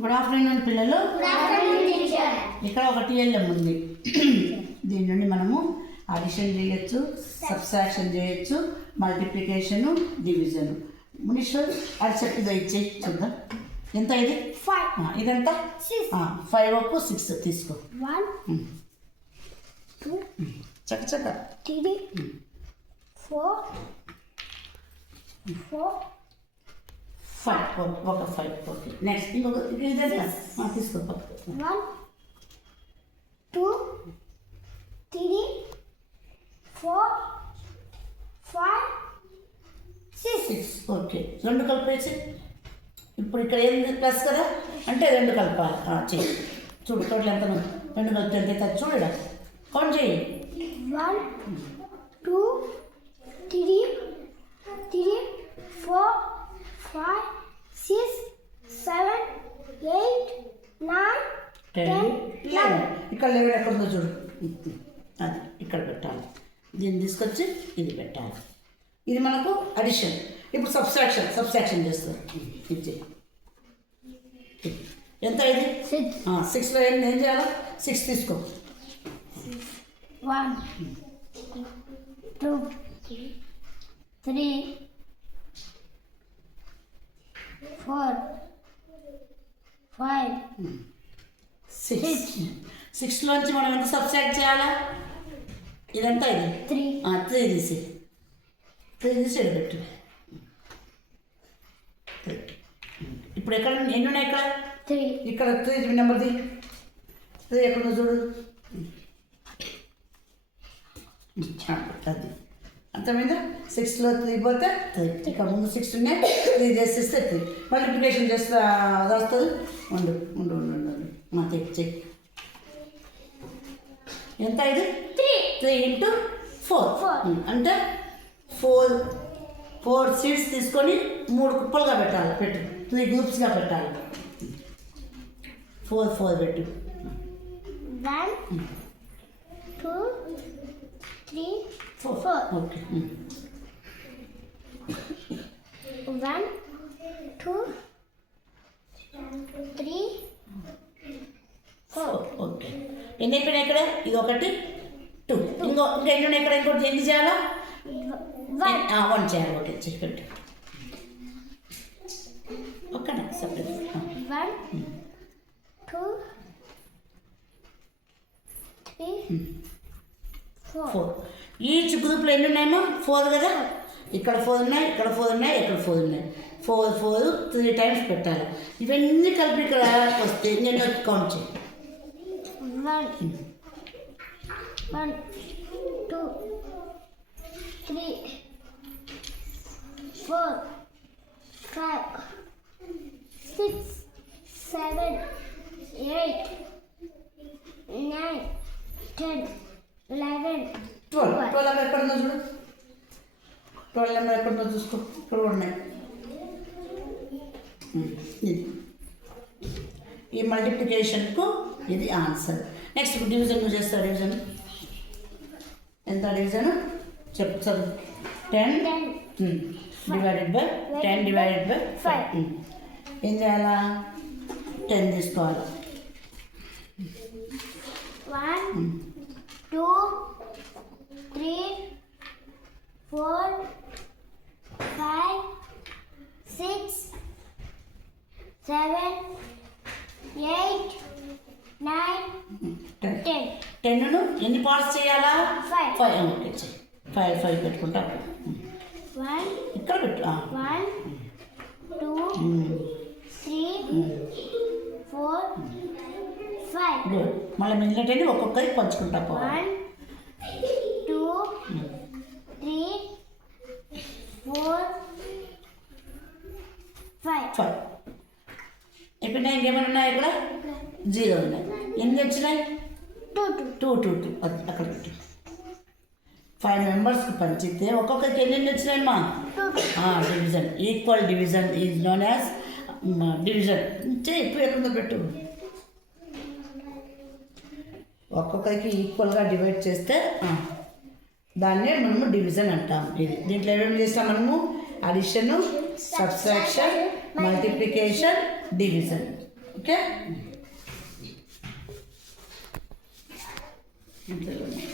Good afternoon పిల్లలు. ఇక్కడ ఒక టీఎల్ఎం ఉంది. దీని నుండి మనము అడిషన్ చేయొచ్చు, సబ్ట్రాక్షన్ చేయొచ్చు, మల్టిప్లికేషన్, డివిజన్. మునీశ్వర్ అది చెప్పిదో ఇచ్చే చూద్దాం. ఎంత ఇది? 5. ఇదంతా 5 ఒక 6 తీసుకో. 1 2 చక్క చక్క 3 4 5 ఒక 5. ఓకే, నెక్స్ట్ ఇంకొక ఇదంతా తీసుకో. 1 2 3 4 5 6. ఓకే, 2 కలిపేసి ఇప్పుడు ఇక్కడ ఏంది ప్లస్ కదా, అంటే 2 కలపాలి. చెయ్యి చూడు, టోటల్ ఎంత 2 కలిపి ఎంత అవుతుంది చూడడా, కౌంట్ చేయి. 1 2 3 4 5 6 7 8 9 10 11. ఇక్కడ 11 ఎక్కడ ఉందో చూడు, అది ఇక్కడ పెట్టాలి. దీన్ని తీసుకొచ్చి ఇది పెట్టాలి. ఇది మనకు అడిషన్. ఇప్పుడు సబ్ట్రాక్షన్ చేస్తారు. ఇది చెయ్యి. ఎంత ఇది? 6లో ఏం చేయాలి? 6 తీసుకో. 1 2 3 4 5 6లోంచి మనం ఎంత సబ్ట్రాక్ట్ చేయాలా? ఇదంతా ఇది 3 తీసి 3 తీసి ఎడబెట్టు. ఇప్పుడు ఎక్కడ ఎన్ని ఉన్నాయి? ఇక్కడ 3 నెంబర్ది 3 ఎక్కడుందో చూడు. అది అర్థమైందా? 6లో 3 పోతే 3. ఇక్కడ ముందు 6 ఉన్నాయి, 3 చేసేస్తే 3. మల్టిప్లికేషన్ చేస్తే అది వస్తుంది. ఉండు చెక్. ఎంత ఇది? 3 ఇంటూ 4 అంటే 4 సీడ్స్ తీసుకొని 3 కుప్పలుగా పెట్టాలి. 3 గ్రూప్స్గా పెట్టాలి. 4 పెట్టు. 1 2 3 4. ఓకే. 1 2 3 4. ఓకే, ఎన్ని అయిపోయినాయి ఇక్కడ? ఇది 1 2. ఇంకా ఎన్ని ఉన్నాయి ఇక్కడ? ఇంకోటి ఎన్ని చేయాలా? 1 చేయాలి. ఓకే, చేసి పెట్టు. ఓకేనా? సపరేట్. 1 2 3 4. ఈచ్ గ్రూప్లో ఎన్ని ఉన్నాయేమో? 4 కదా. ఇక్కడ 4 ఉన్నాయి, ఇక్కడ 4 ఉన్నాయి, ఇక్కడ 4 ఉన్నాయి. 4 3 టైమ్స్ పెట్టాలి. ఇవన్నీ కలిపి ఇక్కడ వస్తే నేను కౌంట్ చేయి. 1 2 3 4 5 6 7 8 9 10 11 12 ఎక్కడ ఉందో చూడు. 12 నెంబర్ ఎక్కడ ఉందో చూసుకో. ఇక్కడ కూడా ఉన్నాయి. ఇది ఈ మల్టిప్లికేషన్కు ఇది ఆన్సర్. నెక్స్ట్ డివిజన్ నువ్వు చేస్తావు. డివిజన్ ఎంత? డివిజన్ చెప్పు చదువు. 10 డివైడెడ్ బై 10 డివైడెడ్ బై 5. ఏం చేయాలా? 10 తీసుకోవాలి. 1 2 3 4 5 6 7 8 9 10. 10ను ఎన్ని పార్ట్స్ చేయాలా? 5. 5. ఓకే, 5 పెట్టుకుంటా. 1 ఇక్కడ పెట్టు. 1 2 3 4 5. గుడ్. మళ్ళీ మిగిలినవి ఒక్కొక్కరికి పంచుకుంటా పోవాలి. 1 2 3 4 5. ఇప్పుడు ఇంకేమైనా ఉన్నాయి? ఇక్కడ 0 ఉన్నాయి. ఎన్ని వచ్చినాయి? 2 అది అక్కడ పెట్టు. 5 మెంబర్స్కి పంచితే ఒక్కొక్కరికి ఎన్ని వచ్చినాయమ్మా? Division. Equal division is known as division. ఇప్పుడు ఎక్కడుందో పెట్టు. ఒక్కొక్కరికి ఈక్వల్గా డివైడ్ చేస్తే దాన్నే మనము డివిజన్ అంటాం. ఇది దీంట్లో ఏమేమి చేస్తాం మనము? Addition, subtraction, multiplication, division. Okay ఇంతలోనే